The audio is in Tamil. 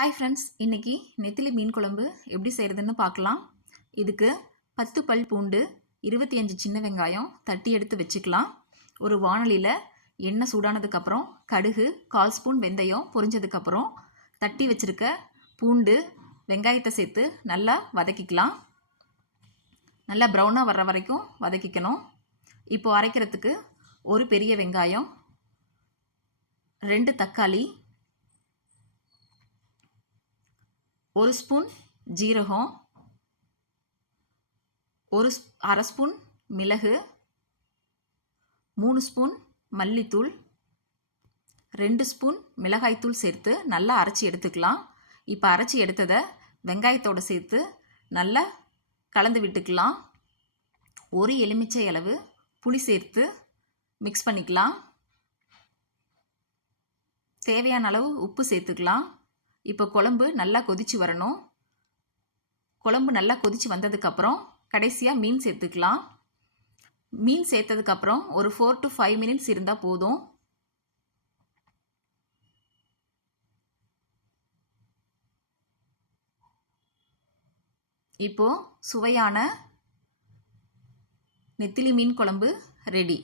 ஹாய் ஃப்ரெண்ட்ஸ், இன்றைக்கி நெத்திலி மீன் குழம்பு எப்படி செய்கிறதுன்னு பார்க்கலாம். இதுக்கு 10 பல் பூண்டு, 25 சின்ன வெங்காயம் தட்டி எடுத்து வச்சுக்கலாம். ஒரு வாணலியில் எண்ணெய் சூடானதுக்கப்புறம் கடுகு, 1/4 ஸ்பூன் வெந்தயம் பொரிஞ்சதுக்கப்புறம் தட்டி வச்சுருக்க பூண்டு, வெங்காயத்தை சேர்த்து நல்லா வதக்கிக்கலாம். நல்லா ப்ரௌனாக வர்ற வரைக்கும் வதக்கிக்கணும். இப்போது அரைக்கிறதுக்கு ஒரு பெரிய வெங்காயம், 2 தக்காளி, 1 ஸ்பூன் ஜீரகம், 1/2 ஸ்பூன் மிளகு, 3 ஸ்பூன் மல்லித்தூள், 2 ஸ்பூன் மிளகாய்த்தூள் சேர்த்து நல்லா அரைச்சி எடுத்துக்கலாம். இப்போ அரைச்சி எடுத்ததை வெங்காயத்தோடு சேர்த்து நல்லா கலந்து விட்டுக்கலாம். ஒரு எலுமிச்சை அளவு புளி சேர்த்து மிக்ஸ் பண்ணிக்கலாம். தேவையான அளவு உப்பு சேர்த்துக்கலாம். இப்போ குழம்பு நல்லா கொதிச்சு வரணும். குழம்பு நல்லா கொதிச்சு வந்ததுக்கப்புறம் கடைசியாக மீன் சேர்த்துக்கலாம். மீன் சேர்த்ததுக்கப்புறம் ஒரு 4 to 5 மினிட்ஸ் இருந்தால் போதும். இப்போது சுவையான நெத்திலி மீன் குழம்பு ரெடி.